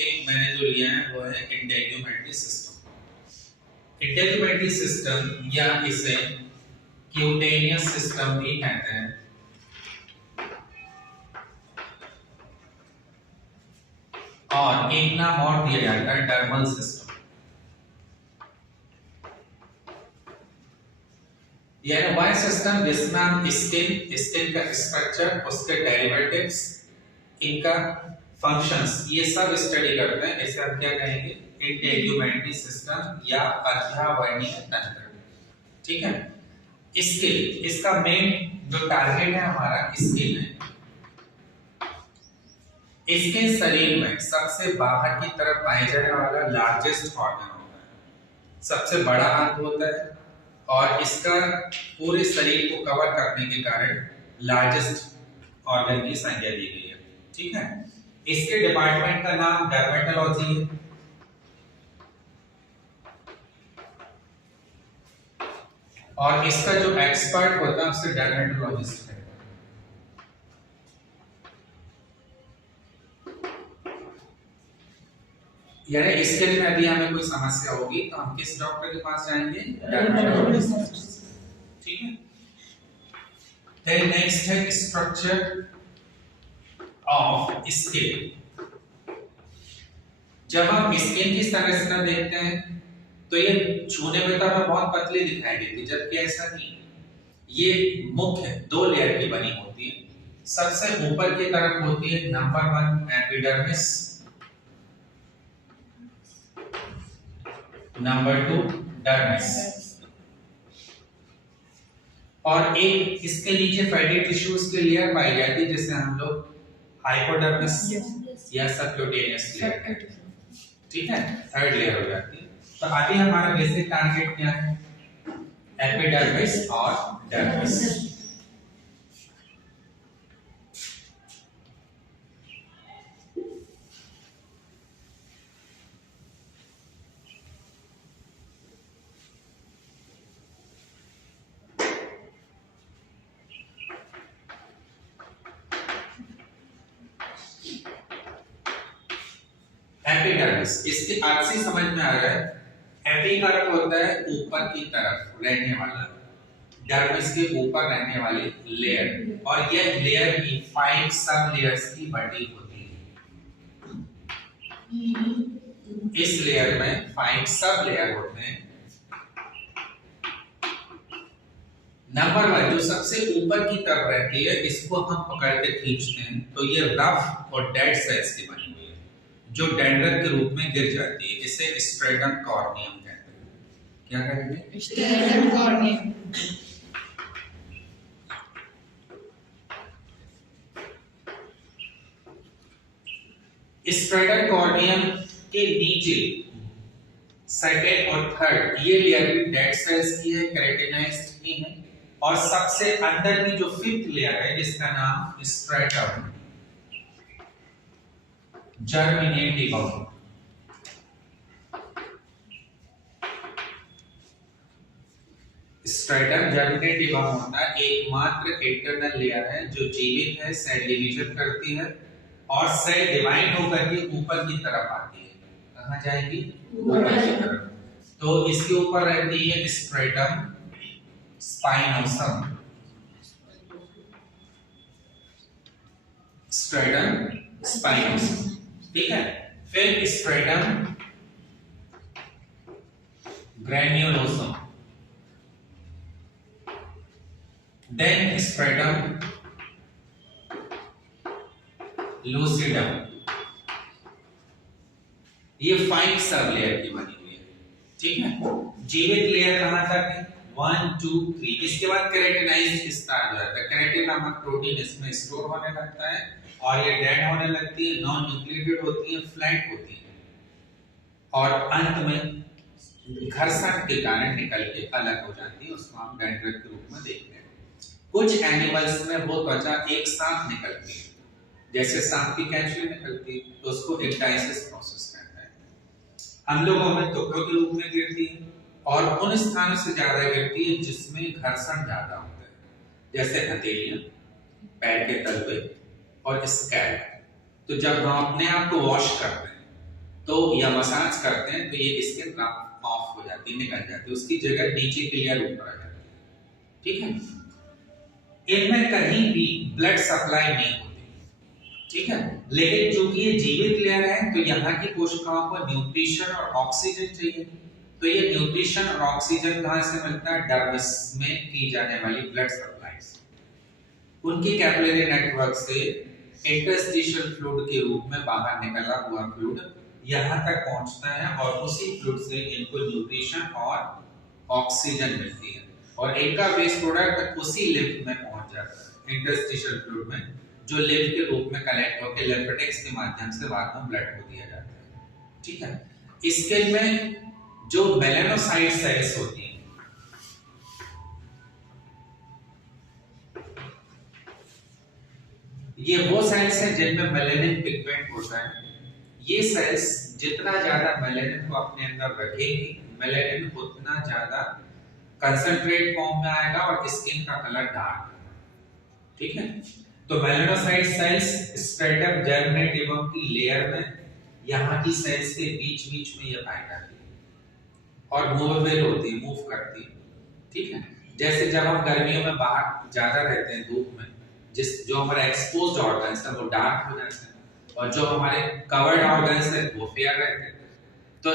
Topic मैंने जो लिया है वो है इंटेग्युमेंट्री सिस्टम। इंटेग्युमेंट्री सिस्टम या इसे क्यूटेनियस सिस्टम भी कहते हैं। और एक नाम और दिया जाता है डर्मल सिस्टम। यानी वह सिस्टम जिसमें हम स्किन का स्ट्रक्चर, उसके डेरिवेटिव्स, इनका फंक्शंस, ये सब स्टडी करते हैं। इसे हम क्या कहेंगे? इंटेग्युमेंट्री सिस्टम या अध्यावरणीय तंत्र। ठीक है। स्किन, इसका मेन जो टारगेट है हमारा स्किन है। इसके शरीर में सबसे बाहर की तरफ पाए जाने वाला लार्जेस्ट ऑर्गन होता है, सबसे बड़ा अंग होता है और इसका पूरे शरीर को कवर करने के कारण लार्जेस्ट ऑर्गन की संज्ञा दी गई है। ठीक है। इसके डिपार्टमेंट का नाम डर्मेटोलॉजी है। और इसका जो एक्सपर्ट होता है उसे डर्मेटोलॉजिस्ट है। यानी इसके लिए यदि हमें कोई समस्या होगी तो हम किस डॉक्टर के पास जाएंगे? डर्मेटोलॉजिस्ट। ठीक है। फिर नेक्स्ट है स्ट्रक्चर ऑफ स्किन। जब हम स्किन की संरचना देखते हैं तो ये छूने में तो हमें बहुत पतली दिखाई देती है, जबकि ऐसा नहीं। ये मुख्य दो लेयर की बनी होती है। सबसे ऊपर की तरफ होती है नंबर 1 एपिडर्मिस, नंबर 2 डर्मिस, और एक इसके नीचे फैटी टिश्यूज की लेयर पाई जाती है जिसे हम लोग हाइपोडर्मिस या सबक्यूटेनियस लेयर कहते हैं। ठीक है। थर्ड लेयर हो जाती है। तो अभी हमारा बेसिक टारगेट क्या है? एपिडर्मिस और डर्मिस। एपिडर्मिस, इसके अर्थ से समझ में आ रहा है। एपी का अर्थ होता है ऊपर की तरफ रहने वाला, डर्मिस के ऊपर रहने वाली लेयर, और यह लेयर भी 5 सब लेयर्स की बनी होती है। इस लेयर में 5 सब लेयर होते हैं। नंबर 1 जो सबसे ऊपर की तरफ रहती है, इसको हम पकड़ के खींचते हैं तो ये रफ और डेड सेल्स की बनी हुई है जो डेंड्रन के रूप में गिर जाती है। इसे स्ट्रेटम कॉर्नियम कहते हैं। क्या कहेंगे? Stratum corneum. स्ट्रेटम कॉर्नियम के नीचे सेकेंड और थर्ड ये लेयर भी डेड सेल्स की है, केराटिनाइज्ड की है। और सबसे अंदर की जो 5th लेयर है जिसका नाम स्ट्रेटम जर्मिनेटिवम। स्ट्रेटम जर्मिनेटिवम होता है एकमात्र इंटरनल लेयर है जो जीवित है, सेल डिवीजन करती है और सेल डिवाइड होकर के ऊपर की तरफ आती है। कहां जाएगी? ऊपर की तरफ। तो इसके ऊपर रहती है स्ट्रेटम स्पाइनोसम, स्ट्रेटम स्पाइनोसम। ठीक है। फिर स्ट्रेटम ग्रैन्युलोसम, देन स्ट्रेटम लूसिडम। ये 5 सब लेयर की बनी हुई है। ठीक है। जीवित लेयर कहां तक है? 1 2 3। इसके बाद केराटिनाइज्ड स्टार्ट हो जाता है। केराटिन नामक प्रोटीन इसमें स्टोर होने लगता है और ये डेड होने लगती है, नॉन न्यूक्लिएटेड होती है, फ्लैट होती है और अंत में घर्षण के कारण निकल के अलग हो जाती है। उसको हम डेंड्रन के रूप में देखते हैं। कुछ एनिमल्स में वो त्वचा एक साथ निकलती है, जैसे सांप की कैंचुली निकलती है, तो उसको एक्टाइसिस प्रोसेस कहते हैं। हम लोगों में टुकड़ों के रूप में गिरती है और उन स्थानों से ज्यादा गिरती है जिसमें घर्षण ज्यादा होता है, जैसे हथेलियां, पैर के तलवे और स्कैल्प। तो जब हम अपने आप को वॉश करते हैं तो या मसाज करते हैं तो ये स्किन ऑफ हो जाती है, निकल जाती है, उसकी जगह नीचे क्लियर ऊपर आ जाती है। ठीक है, इनमें कहीं भी ब्लड सप्लाई नहीं होती। ठीक है, लेकिन चूंकि ये जीवित लेयर है तो यहाँ की कोशिकाओं को न्यूट्रिशन और ऑक्सीजन चाहिए। तो ये न्यूट्रिशन और ऑक्सीजन कहाँ से मिलता है? डर्मिस में की जाने वाली ब्लड सप्लाई से, उनकी कैपिलरी नेटवर्क से इंटरस्टिशियल फ्लूइड के रूप में बाहर निकला हुआ फ्लूइड यहाँ तक पहुँचता है और उसी फ्लूइड से इनको न्यूट्रिशन और ऑक्सीजन मिलती है और इनका वेस्ट प्रोडक्ट उसी लिम्फ में पहुंच जाता है, इंटरस्टिशियल फ्लूइड में, जो लिम्फ के रूप में कलेक्ट होकर लिम्फेटिक्स के माध्यम से बाद में ब्लड को दिया जाता है। ठीक है, स्किन में जो मेलानोसाइट सेल्स होती हैं, ये वो सेल्स हैं जिनमें मेलानिन पिगमेंट होता है। ये सेल्स जितना ज्यादा मेलानिन को अपने अंदर रखेंगी, मेलानिन उतना ज्यादा कंसंट्रेट फॉर्म में आएगा और स्किन का कलर डार्क होगा। ठीक है, तो मेलानोसाइट सेल्स स्ट्रेटम जर्मिनेटिवम की लेयर में यहाँ की सेल्स के बीच बीच में ये पाई जाती है और मूवेबल होती है, मूव करती है। ठीक है, जैसे जब हम गर्मियों में बाहर ज्यादा रहते हैं धूप में, जो हमारे एक्सपोज्ड ऑर्गन्स है वो डार्क हो जाते हैं और जो हमारे कवर्ड ऑर्गन्स है वो फेयर रहते हैं। तो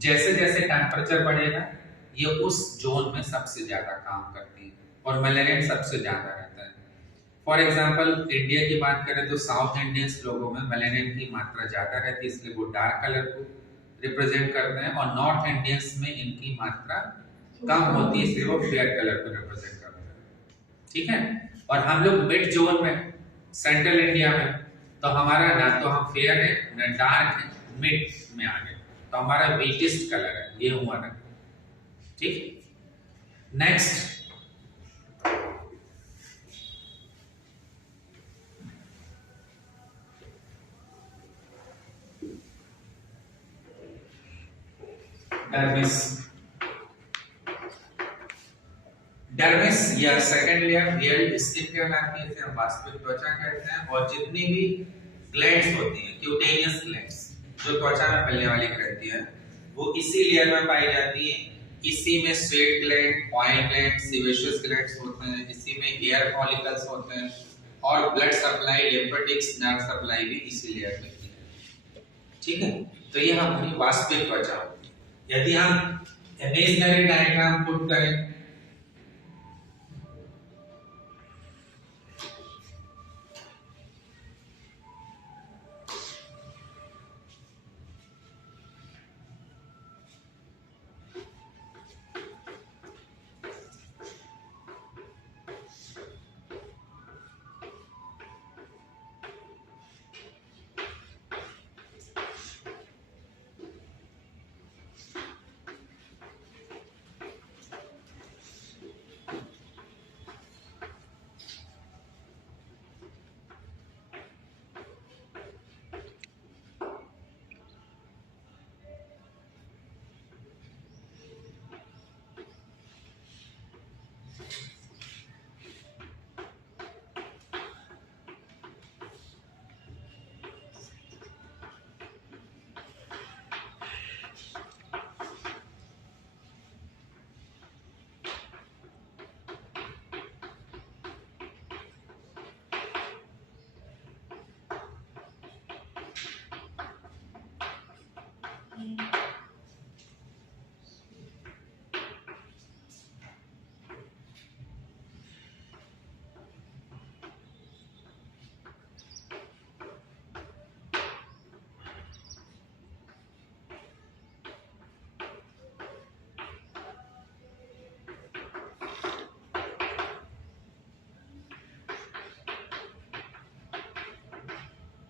जैसे जैसे टेम्परेचर बढ़ेगा ये उस जोन में सबसे ज्यादा काम करती है और मेलेनिन सबसे ज्यादा रहता है। फॉर एग्जांपल इंडिया की बात करें तो साउथ इंडियंस लोगों में मेलेनिन की मात्रा ज्यादा रहती है, इसलिए वो डार्क कलर को रिप्रेजेंट करते हैं और नॉर्थ इंडियंस में इनकी मात्रा कम होती है, इसलिए वो फेयर कलर को रिप्रेजेंट करते हैं। ठीक है, और हम लोग मिड जोन में, सेंट्रल इंडिया में, तो हमारा ना तो हम फेयर है ना डार्क है, मिड में आ गए, तो हमारा वीटेस्ट कलर है ये हुआ ना। ठीक, नेक्स्ट डर्मिस। डर्मिस या सेकंड लेयर रियल स्किन कहलाती है, इसे हम वास्तविक त्वचा कहते हैं। और जितनी भी ग्लैंड्स होती हैं, क्यूटेनियस ग्लैंड्स, जो त्वचा में मिलने वाली ग्रंथियां हैं, वो इसी लेयर में पाई जाती है। इसी में स्वेट ग्लैंड, ऑयल ग्लैंड, सीवेशियस ग्लैंड्स होते हैं, इसी में हेयर फॉलिकल्स होते हैं और blood supply, lymphatics, nerve supply भी इसी लेयर में की है। ठीक है, तो ये हमारी वास्तविक त्वचा होती है। यदि हम इमेजिनरी डायग्राम पुट करें,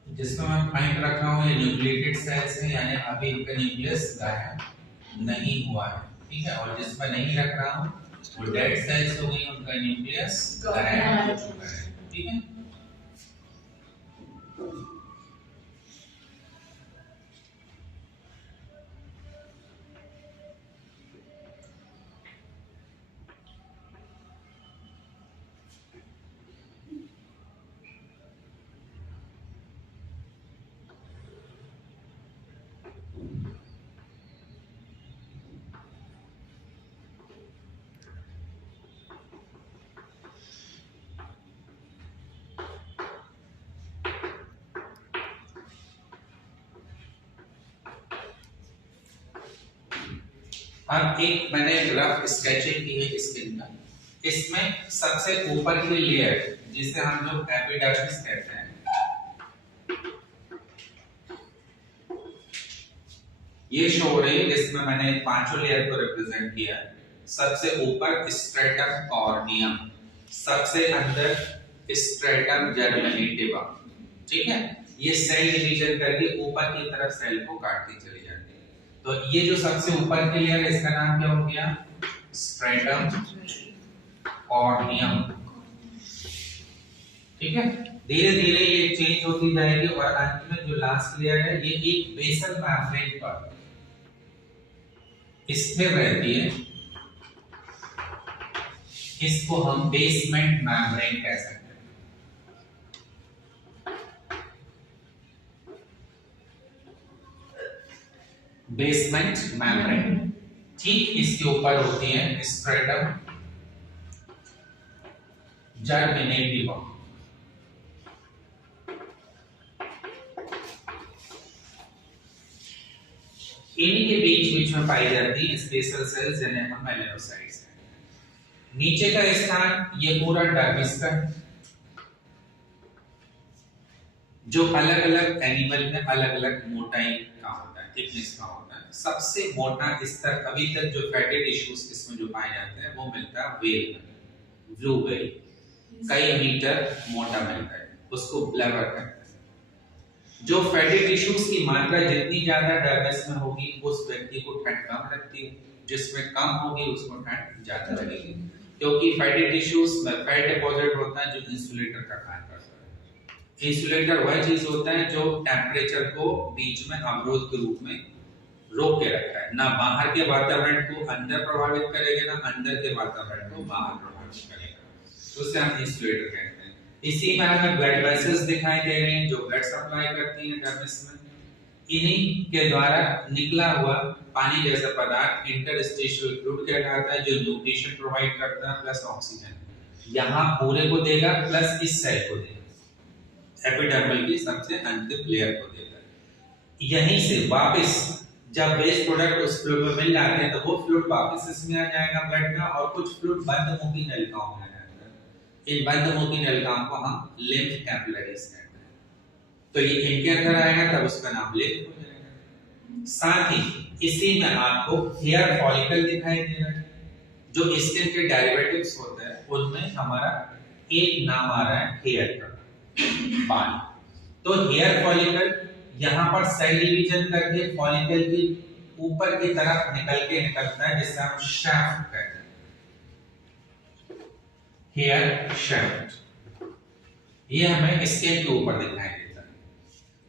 जिसमें मैं पॉइंट रख रहा हूँ ये न्यूक्लिएटेड सेल्स है, यानी अभी इनका न्यूक्लियस गायब नहीं हुआ है। ठीक है, और जिसमें नहीं रख रहा हूँ वो डेड सेल्स हो गई, उनका न्यूक्लियस गायब हो चुका है। ठीक है, अब एक मैंने रफ स्केचिंग की है स्किन का। इसमें सबसे ऊपर की लेयर जिसे हम लोग एपिडर्मिस कहते हैं, ये शो हो रही है, जिसमें मैंने पांचों लेयर को रिप्रेजेंट किया है। सबसे ऊपर स्ट्रेटम कॉर्नियम, सबसे अंदर स्ट्रेटम जर्मिनेटिवा, ठीक है। ये सेल डिवीजन करके ऊपर की तरफ सेल को काटती चली जाती है। तो ये जो सबसे ऊपर की लेयर है, इसका नाम क्या हो गया? स्ट्रेटम कॉर्नियम, ठीक है। धीरे धीरे ये चेंज होती जाएगी और अंत में जो लास्ट लेयर है ये एक बेसल मेम्ब्रेन पर स्थिर रहती है। इसको हम बेसमेंट मेम्ब्रेन कह सकते हैं। बेसमेंट मेम्ब्रेन, ठीक इसके ऊपर होती है स्ट्रेटम जर्मिनेटिवा। इन्हीं के बीच में पाई जाती है स्पेशल सेल्स जिन्हें हम मेलानोसाइट्स कहते हैं। नीचे का स्थान ये पूरा डर्मिस का, जो अलग अलग एनिमल में अलग अलग मोटाई का होता है, थिकनेस का होता है। सबसे मोटा स्तर अभी तक जो फैटी टिश्यूज इसमें जो पाए जाते हैं वो मिलता है व्हेल में, ब्लू व्हेल, कई मीटर मोटा मिलता है, उसको ब्लैबर कहते हैं। जो फैटी टिश्यूज की मात्रा जितनी ज्यादा डर्मिस में होगी उस व्यक्ति को ठंड कम लगती है, जिसमें कम होगी उसको ठंड ज्यादा लगेगी, क्योंकि फैटी टिश्यूज में फैट डिपॉजिट होता है जो इंसुलेटर का काम करता है। इंसुलेटर वह चीज होता है जो टेम्परेचर को बीच में अवरोध के रूप में रोक के रखता है, ना बाहर के वातावरण को अंदर प्रभावित करेगा ना अंदर के वातावरण को बाहर प्रभावित करेगा, तो उसे हम इंसुलेटर कहते हैं। इसी में हमें ब्लड वेसल्स दिखाई दे रहे हैं जो ब्लड सप्लाई करती हैं डर्मिस में। इन्हीं के द्वारा निकला हुआ पानी जैसा पदार्थ इंटरस्टिशियल फ्लूइड कहलाता है, जो न्यूट्रिशन प्रोवाइड करता है प्लस ऑक्सीजन यहाँ पूरे को देगा प्लस इस सेल को देगा, एपिडर्मल की सबसे अंतिम लेयर को देगा। यहीं से वापस जब वेस्ट प्रोडक्ट उस फ्लूइड में मिल जाते हैं तो वो फ्लूइड वापस इसमें आ जाएगा ब्लड का, और कुछ फ्लूइड बंधमुखी नलिकाओं में आ जाता है। इन बंधमुखी नलिकाओं को हम लिम्फ कैपिलरीज कहते हैं। तो ये इनके अंदर आएगा तब उसका नाम लिम्फ हो जाएगा। साथ ही इसी में आपको हेयर फॉलिकल दिखाई दे रहा है, जो स्किन के डेरिवेटिव्स होते हैं उनमें हमारा एक नाम आ रहा है हेयर का, बाल। तो हेयर फॉलिकल यहाँ पर सेल डिवीजन करके फॉलिकल की ऊपर की तरफ निकलता है, जिससे हम शाफ्ट कहते हैं, हेयर शाफ्ट। ये हमें स्किन के ऊपर दिखाई देता है।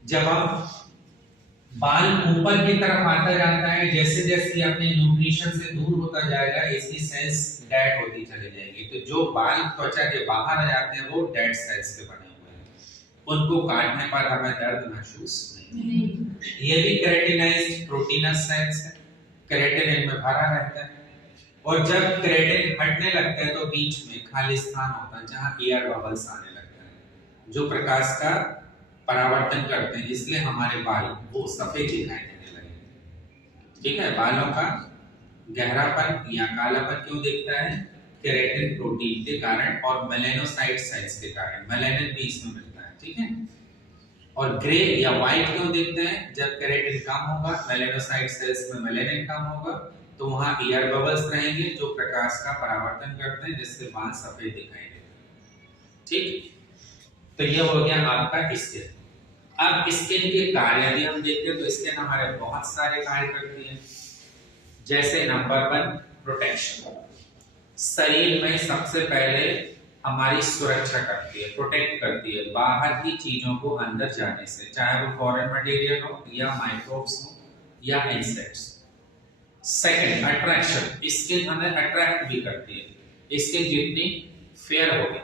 जब हम बाल ऊपर की तरफ आता जाता है, जैसे जैसे अपने न्यूट्रिशन से दूर होता जाएगा इसकी सेल्स डेड होती चली जाएगी। तो जो बाल त्वचा के बाहर आ जाते हैं वो डेड सेल्स के बने हुए हैं, उनको काटने पर हमें दर्द महसूस नहीं। ये भी केराटिनाइज्ड प्रोटीनस सेल्स है, केराटिन इनमें भरा रहता है, और जब केराटिन हटने लगता है तो बीच में खाली स्थान होता है जहां एयर बबल्स आने लगता है, जो प्रकाश का परावर्तन करते हैं, इसलिए हमारे बाल वो सफेद दिखाई देने लगे। ठीक है, बालों का गहरापन या कालापन क्यों दिखता है? केराटिन प्रोटीन के कारण और मेलानोसाइट सेल्स के कारण, मेलानिन भी इसमें मिलता है। ठीक है, और ग्रे या व्हाइट क्यों दिखते हैं? जब केराटिन कम होगा, मेलानोसाइट सेल्स में मेलानिन कम होगा, तो वहां एयर बबल्स रहेंगे जो प्रकाश का परावर्तन करते हैं, जिससे बाल सफेद दिखाई देते हैं। ठीक, तो ये हो गया आपका स्किन। अब स्किन के कार्य यदि हम देखते हैं तो स्किन हमारे बहुत सारे कार्य करती है। जैसे नंबर 1 प्रोटेक्शन, शरीर में सबसे पहले हमारी सुरक्षा करती है, प्रोटेक्ट करती है बाहर की चीजों को अंदर जाने से, चाहे वो फॉरेन मटेरियल हो या माइक्रोब्स हो या इंसेक्ट्स। सेकंड अट्रैक्शन, स्किन हमें अट्रैक्ट भी करती है। स्किन जितनी फेयर होगी,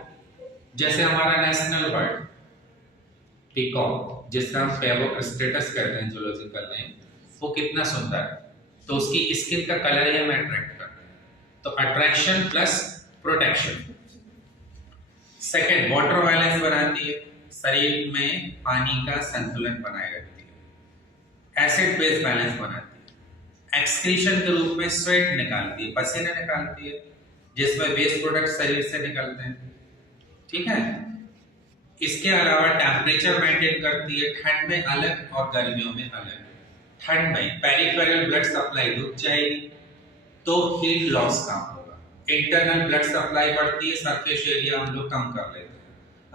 जैसे हमारा नेशनल बर्ड पीकॉक, जिसका हम फेवोक्रिस्टेटस कहते हैं जूलॉजिकल नेम, वो कितना सुंदर है, तो उसकी स्किन का कलर ही हमें अट्रैक्ट करता है। तो attraction plus protection. Second water balance बनाती है, शरीर में पानी का संतुलन बनाए रखती है। एसिड बेस बैलेंस बनाती है। एक्सक्रीशन के रूप में स्वेट निकालती है, पसीना निकालती है, जिसमें वेस्ट प्रोडक्ट शरीर से निकलते हैं। ठीक है, इसके अलावा टेम्परेचर मेंटेन करती है, ठंड में अलग और गर्मियों में अलग। ठंड में पेरिफेरल ब्लड सप्लाई रुक जाएगी तो हीट लॉस कम होगा। इंटरनल ब्लड सप्लाई बढ़ती है, सरफेस एरिया हम लोग कम कर लेते हैं।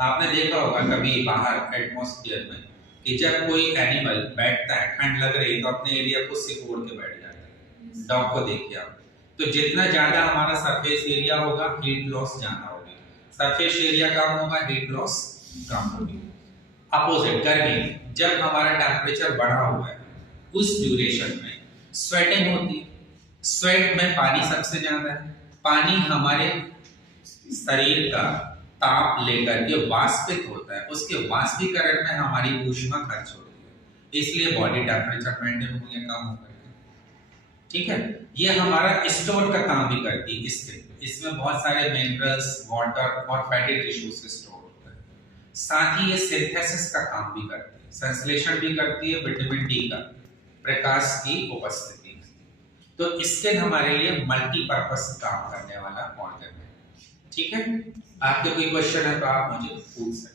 आपने देखा होगा कभी बाहर एटमॉस्फेयर में कि जब कोई एनिमल बैठता है, ठंड लग रही है तो अपने एरिया को सिकोड़ के बैठ जाता है। डॉग को देखिए आप, तो जितना ज्यादा हमारा सरफेस एरिया होगा हीट लॉस ज्यादा होगी, सरफेस एरिया कम होगा हीट लॉस कम होगी। अपोजिट गर्मी, जब हमारा टेम्परेचर बढ़ा हुआ है उस ड्यूरेशन में स्वेटिंग होती है। स्वेट में पानी सबसे ज्यादा है, पानी हमारे शरीर का ताप लेकर के वाष्पित होता है, उसके वाष्पीकरण में हमारी ऊष्मा खर्च होती है, इसलिए बॉडी टेम्परेचर मेंटेन हो गया, कम हो गया। ठीक है, ये हमारा स्टोर का काम भी करती है स्किन, इसमें बहुत सारे मिनरल्स, वाटर और फैटी टिश्यूज स्टोर होते हैं। साथ ही ये सिंथेसिस का काम भी करती है, संश्लेषण भी करती है विटामिन डी का, प्रकाश की उपस्थिति। तो स्किन हमारे लिए मल्टीपर्पस काम करने वाला ऑर्गन है। ठीक है, आपके कोई क्वेश्चन है तो आप मुझे पूछ सकते हैं।